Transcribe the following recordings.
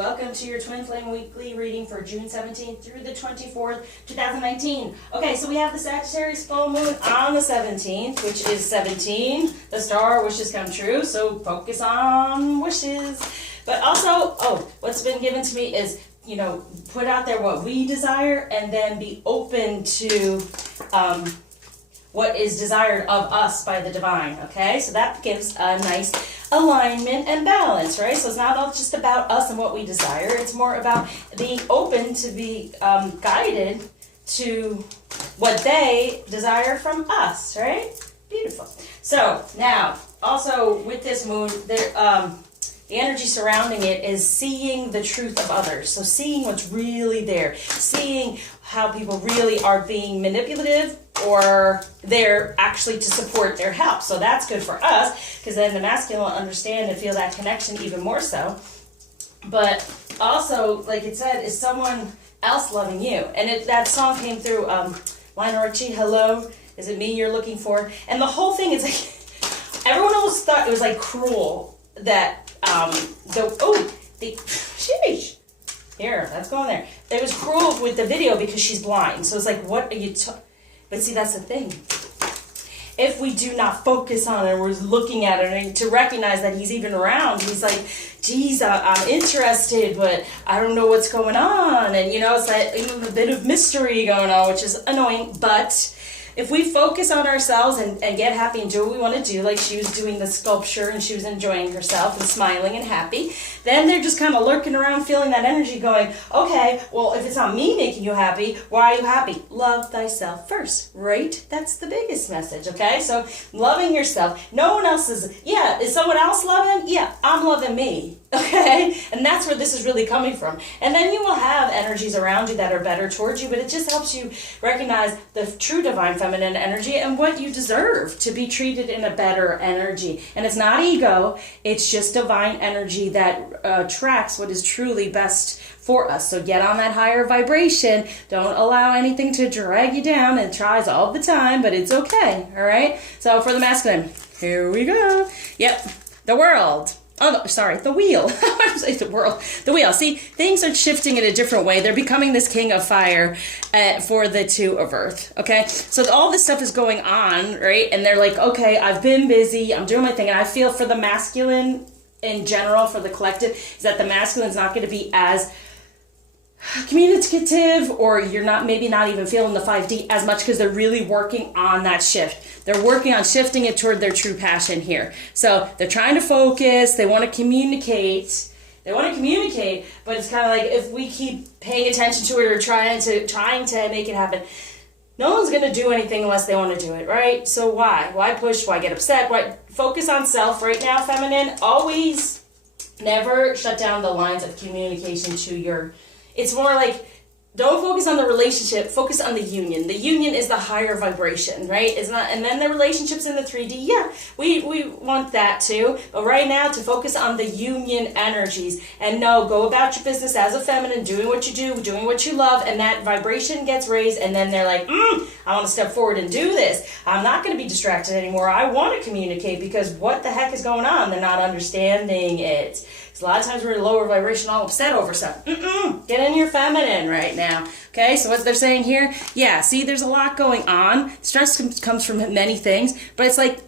Welcome to your Twin Flame Weekly reading for June 17th through the 24th, 2019. Okay, so we have the Sagittarius full moon on the 17th, which is 17. The star wishes come true, so focus on wishes. But also, what's been given to me is, put out there what we desire and then be open to what is desired of us by the divine, okay? So that gives a nice alignment and balance, right? So it's not all just about us and what we desire. It's more about being open to be guided to what they desire from us, right? Beautiful. So now, also with this moon, the energy surrounding it is seeing the truth of others. So seeing what's really there, seeing how people really are being manipulative or they're actually to support their help. So that's good for us because then the masculine will understand and feel that connection even more so. But also, like it said, is someone else loving you? And that song came through Lionel Richie, Hello, Is It Me You're Looking For? And the whole thing is like, everyone always thought it was like cruel that sheesh. Here, that's going there. It was cruel with the video because she's blind. So it's like, what are you But see, that's the thing. If we do not focus on it, we're looking at it and to recognize that he's even around, he's like, geez, I'm interested, but I don't know what's going on. And, it's like even a bit of mystery going on, which is annoying. But if we focus on ourselves and get happy and do what we want to do, like she was doing the sculpture and she was enjoying herself and smiling and happy, then they're just kind of lurking around feeling that energy going, okay, well, if it's not me making you happy, why are you happy? Love thyself first, right? That's the biggest message, okay? So loving yourself. No one else is someone else loving? Yeah, I'm loving me. Okay? And that's where this is really coming from. And then you will have energies around you that are better towards you, but it just helps you recognize the true divine feminine energy and what you deserve to be treated in a better energy. And it's not ego, it's just divine energy that attracts what is truly best for us. So get on that higher vibration. Don't allow anything to drag you down. It tries all the time, but it's okay. All right? So for the masculine, here we go. Yep, the world. Oh, no, sorry, the wheel. I'm saying the world. The wheel. See, things are shifting in a different way. They're becoming this king of fire for the two of earth, okay? So all this stuff is going on, right? And they're like, okay, I've been busy. I'm doing my thing. And I feel for the masculine in general, for the collective, is that the masculine's not going to be as communicative, or you're maybe not even feeling the 5D as much because they're really working on that shift. They're working on shifting it toward their true passion here. So they're trying to focus. They want to communicate. But it's kind of like if we keep paying attention to it or trying to make it happen, no one's going to do anything unless they want to do it, right? So why? Why push? Why get upset? Why focus on self right now, feminine? Always, never shut down the lines of communication to your... It's more like, don't focus on the relationship, focus on the union. The union is the higher vibration, right? It's not, and then the relationships in the 3D, yeah, we want that too. But right now, to focus on the union energies and go about your business as a feminine, doing what you do, doing what you love, and that vibration gets raised, and then they're like, I want to step forward and do this. I'm not going to be distracted anymore. I want to communicate because what the heck is going on? They're not understanding it. A lot of times we're in lower vibration, all upset over stuff. Get in your feminine right now. Okay, so what they're saying here, yeah, see, there's a lot going on. Stress comes from many things, but it's like,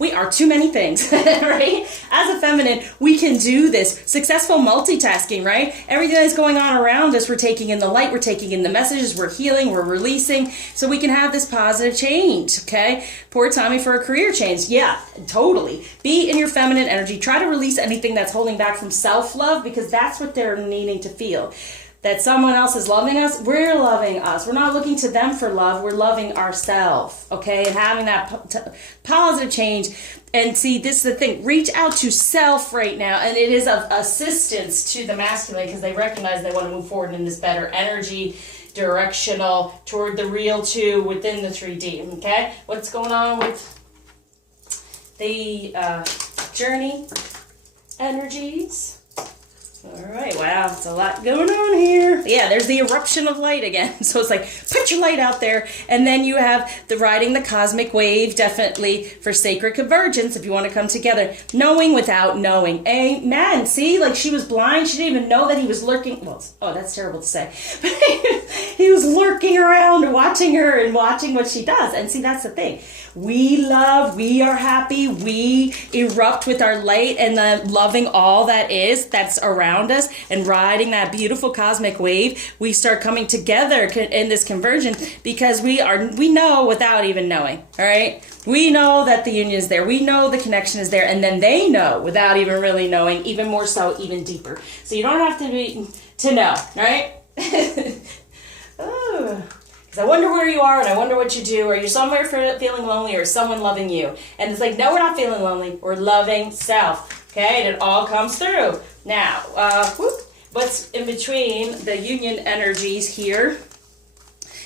we are too many things, right? As a feminine, we can do this. Successful multitasking, right? Everything that's going on around us, we're taking in the light, we're taking in the messages, we're healing, we're releasing, so we can have this positive change, okay? Poor Tommy for a career change. Yeah, totally. Be in your feminine energy. Try to release anything that's holding back from self-love because that's what they're needing to feel. That someone else is loving us, we're loving us. We're not looking to them for love, we're loving ourselves, okay? And having that positive change. And see, this is the thing, reach out to self right now, and it is of assistance to the masculine because they recognize they want to move forward in this better energy, directional, toward the real two within the 3D, okay? What's going on with the journey energies? All right, wow, it's a lot going on here. Yeah, there's the eruption of light again. So it's like, put your light out there. And then you have the riding the cosmic wave, definitely for sacred convergence, if you want to come together. Knowing without knowing. Amen. See, like she was blind. She didn't even know that he was lurking. Well, oh, that's terrible to say. But he was lurking around, watching her and watching what she does. And see, that's the thing. We love, we are happy, we erupt with our light and the loving all that is, that's around us, and riding that beautiful cosmic wave. We start coming together in this conversion because we know without even knowing, all right? We know that the union is there. We know the connection is there. And then they know without even really knowing, even more so, even deeper. So you don't have to know, right? Oh. I wonder where you are and I wonder what you do. Are you somewhere feeling lonely or is someone loving you? And it's like, no, we're not feeling lonely. We're loving self. Okay? And it all comes through. Now, what's in between the union energies here?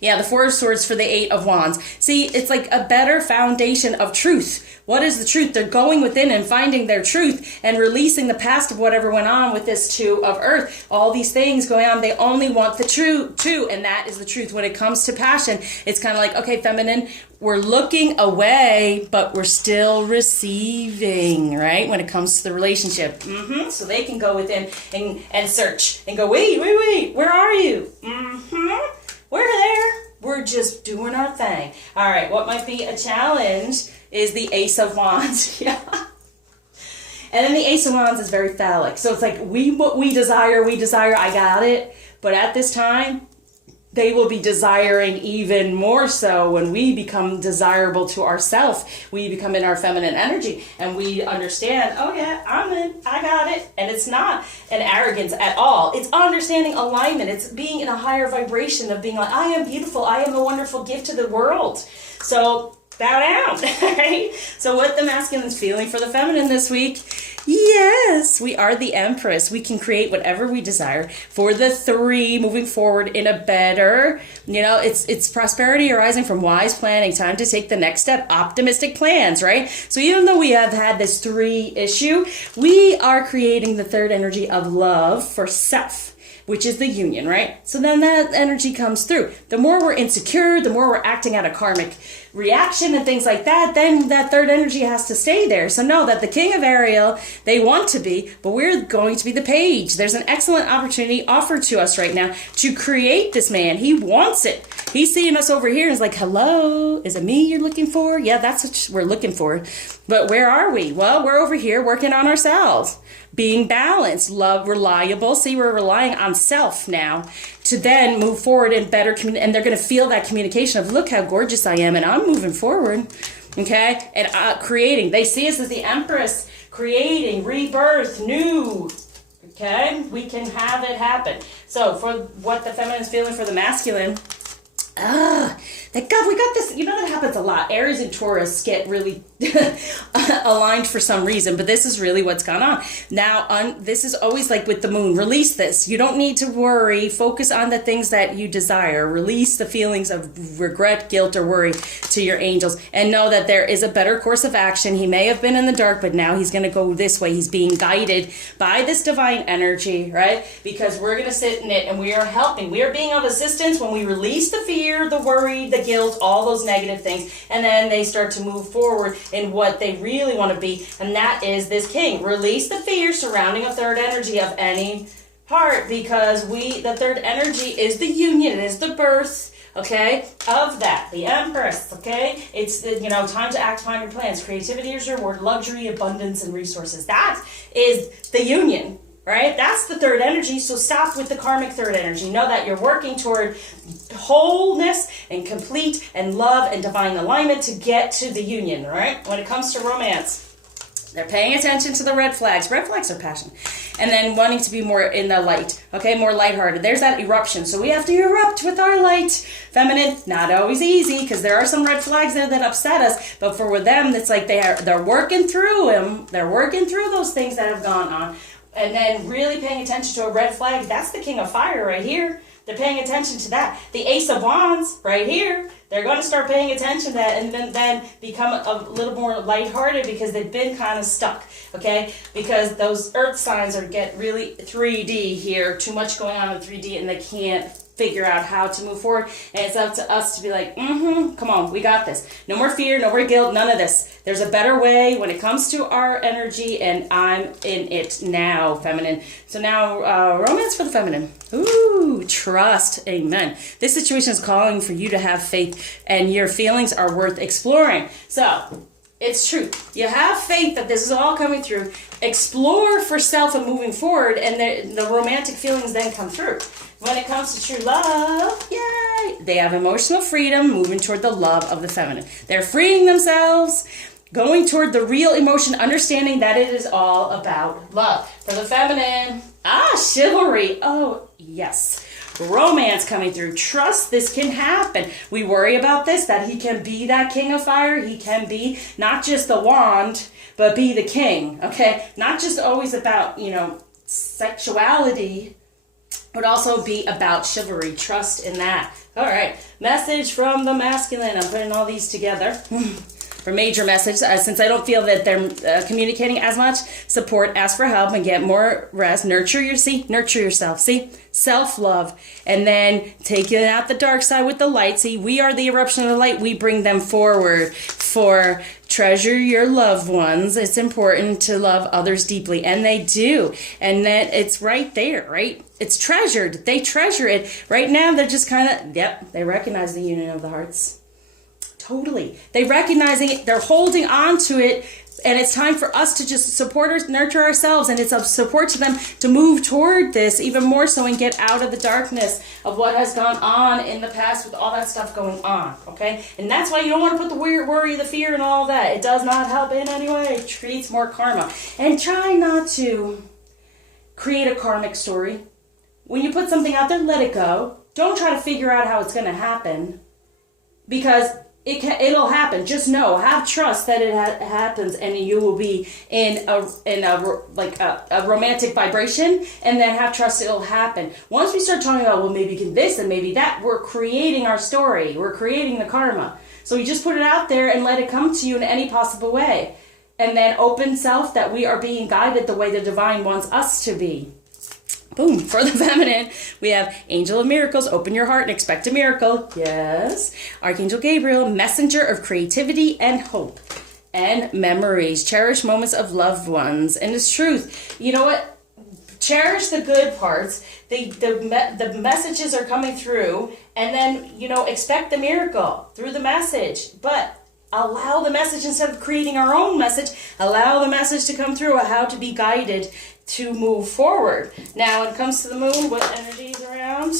Yeah, the Four of Swords for the Eight of Wands. See, it's like a better foundation of truth. What is the truth? They're going within and finding their truth and releasing the past of whatever went on with this Two of Earth. All these things going on, they only want the true, and that is the truth. When it comes to passion, it's kind of like, okay, feminine, we're looking away, but we're still receiving, right? When it comes to the relationship. So they can go within and search and go, wait, where are you? We're there. We're just doing our thing. All right, what might be a challenge is the Ace of Wands. Yeah. And then the Ace of Wands is very phallic. So it's like what we desire, I got it. But at this time, they will be desiring even more so when we become desirable to ourselves. We become in our feminine energy and we understand, oh yeah, I'm in, I got it. And it's not an arrogance at all. It's understanding alignment. It's being in a higher vibration of being like, I am beautiful. I am a wonderful gift to the world. So bow down, right? So what the masculine is feeling for the feminine this week? Yes, we are the Empress. We can create whatever we desire. For the three, moving forward in a better, it's prosperity arising from wise planning, time to take the next step, optimistic plans, right? So even though we have had this three issue, we are creating the third energy of love for self, which is the union, right? So then that energy comes through. The more we're insecure, the more we're acting out of karmic reaction and things like that, then that third energy has to stay there. So know that the King of Ariel, they want to be, but we're going to be the page. There's an excellent opportunity offered to us right now to create this man. He wants it. He's seeing us over here and is like, hello, is it me you're looking for? Yeah, that's what we're looking for. But where are we? Well, we're over here working on ourselves. Being balanced, love, reliable. See, we're relying on self now to then move forward in better communication. And they're going to feel that communication of, look how gorgeous I am and I'm moving forward. Okay? And creating. They see us as the Empress, creating, rebirth, new. Okay? We can have it happen. So for what the feminine is feeling for the masculine, thank God we got this. That happens a lot. Aries and Taurus get really aligned for some reason, but this is really what's gone on. Now, this is always like with the moon. Release this. You don't need to worry. Focus on the things that you desire. Release the feelings of regret, guilt, or worry to your angels, and know that there is a better course of action. He may have been in the dark, but now he's going to go this way. He's being guided by this divine energy, right? Because we're going to sit in it, and we are helping. We are being of assistance when we release the fear, the worry, the guilt, all those negative things, and then they start to move forward in what they really want to be, and that is this king. Release the fear surrounding a third energy of any part, because the third energy is the union, it is the birth, okay, of that, the Empress, okay? It's time to act upon your plans. Creativity is your reward, luxury, abundance, and resources. That is the union. Right? That's the third energy. So stop with the karmic third energy. Know that you're working toward wholeness and complete and love and divine alignment to get to the union, right? When it comes to romance, they're paying attention to the red flags. Red flags are passion. And then wanting to be more in the light, okay? More lighthearted. There's that eruption. So we have to erupt with our light. Feminine, not always easy, because there are some red flags there that upset us. But for them, it's like they're working through them. They're working through those things that have gone on. And then really paying attention to a red flag. That's the King of Fire right here. They're paying attention to that. The Ace of Wands right here, they're going to start paying attention to that and then become a little more lighthearted because they've been kind of stuck, okay? Because those earth signs get really 3D here, too much going on in 3D, and they can't figure out how to move forward. And it's up to us to be like, come on, we got this. No more fear, no more guilt, none of this. There's a better way when it comes to our energy, and I'm in it now, feminine. So now, romance for the feminine. Ooh, trust. Amen. This situation is calling for you to have faith, and your feelings are worth exploring. So, it's true. You have faith that this is all coming through. Explore for self and moving forward, and the romantic feelings then come through. When it comes to true love, yay! They have emotional freedom, moving toward the love of the feminine. They're freeing themselves, going toward the real emotion, understanding that it is all about love. For the feminine, chivalry. Oh, yes. Romance coming through. Trust this can happen. We worry about this, that he can be that king of fire. He can be not just the wand, but be the king, okay? Not just always about, sexuality, but also be about chivalry. Trust in that. All right. Message from the masculine. I'm putting all these together. For major message, since I don't feel that they're communicating as much, support, ask for help, and get more rest. Nurture yourself. See, self-love, and then take it out the dark side with the light. See, we are the eruption of the light. We bring them forward. For treasure your loved ones. It's important to love others deeply, and they do. And that it's right there, right? It's treasured. They treasure it. Right now, they're just kind of, they recognize the union of the hearts. Totally. They recognizing it, they're holding on to it, and it's time for us to just support nurture ourselves, and it's a support to them to move toward this even more so and get out of the darkness of what has gone on in the past with all that stuff going on, okay? And that's why you don't want to put the worry, the fear, and all that. It does not help in any way. It creates more karma. And try not to create a karmic story. When you put something out there, let it go. Don't try to figure out how it's going to happen, because it'll happen. Just know, have trust that it happens, and you will be in a romantic vibration, and then have trust it'll happen. Once we start talking about, well, maybe this and maybe that, we're creating our story. We're creating the karma. So you just put it out there and let it come to you in any possible way. And then open self that we are being guided the way the divine wants us to be. Boom. For the feminine, we have Angel of Miracles, open your heart and expect a miracle. Yes. Archangel Gabriel, messenger of creativity and hope. And memories, cherish moments of loved ones. And it's truth. You know what? Cherish the good parts. The messages are coming through, and then, expect the miracle through the message. But allow the message, instead of creating our own message, allow the message to come through, how to be guided to move forward. Now, when it comes to the moon, what energy is around?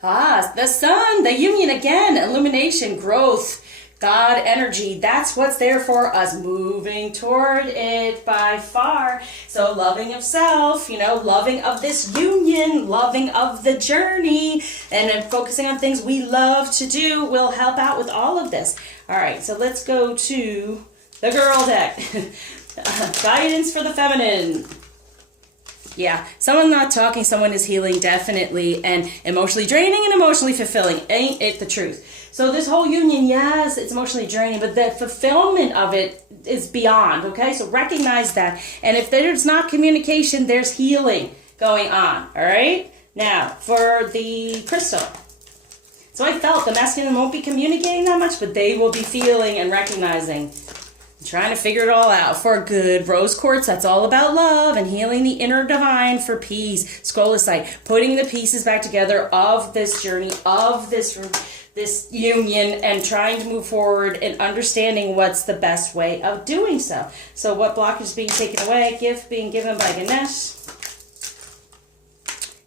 The sun, the union again, illumination, growth, God energy. That's what's there for us, moving toward it by far. So loving of self, loving of this union, loving of the journey, and then focusing on things we love to do will help out with all of this. All right, so let's go to the girl deck. Guidance for the feminine. Yeah, someone not talking, someone is healing, definitely, and emotionally draining and emotionally fulfilling. Ain't it the truth? So this whole union, yes, it's emotionally draining, but the fulfillment of it is beyond, okay? So recognize that. And if there's not communication, there's healing going on, all right? Now, for the crystal. So I felt the masculine won't be communicating that much, but they will be feeling and recognizing. Trying to figure it all out for good. Rose quartz, that's all about love and healing the inner divine for peace. Scolasite, putting the pieces back together of this journey, of this union, and trying to move forward and understanding what's the best way of doing so. So what blockage is being taken away? Gift being given by Ganesh.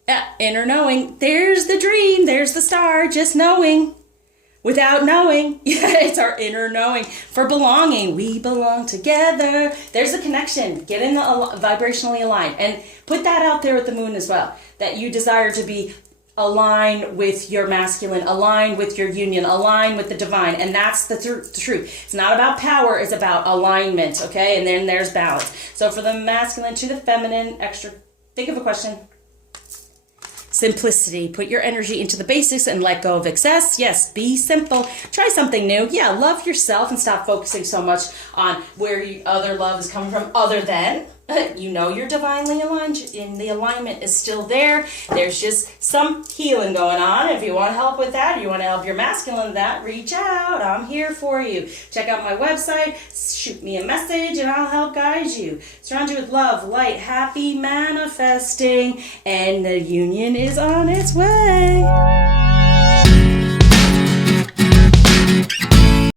Yeah, inner knowing. There's the dream. There's the star. Just knowing. Without knowing. Yeah, it's our inner knowing. For belonging, we belong together. There's a connection. Get in the vibrationally aligned. And put that out there with the moon as well. That you desire to be aligned with your masculine, aligned with your union, aligned with the divine. And that's the truth. It's not about power. It's about alignment. Okay? And then there's balance. So for the masculine to the feminine, think of a question. simplicity. Put your energy into the basics and let go of excess. Yes, be simple. Try something new. Yeah, love yourself and stop focusing so much on where other love is coming from other than. You know you're divinely aligned and the alignment is still there. There's just some healing going on. If you want help with that, or you want to help your masculine with that, reach out. I'm here for you. Check out my website, shoot me a message, and I'll help guide you. Surround you with love, light, happy manifesting, and the union is on its way.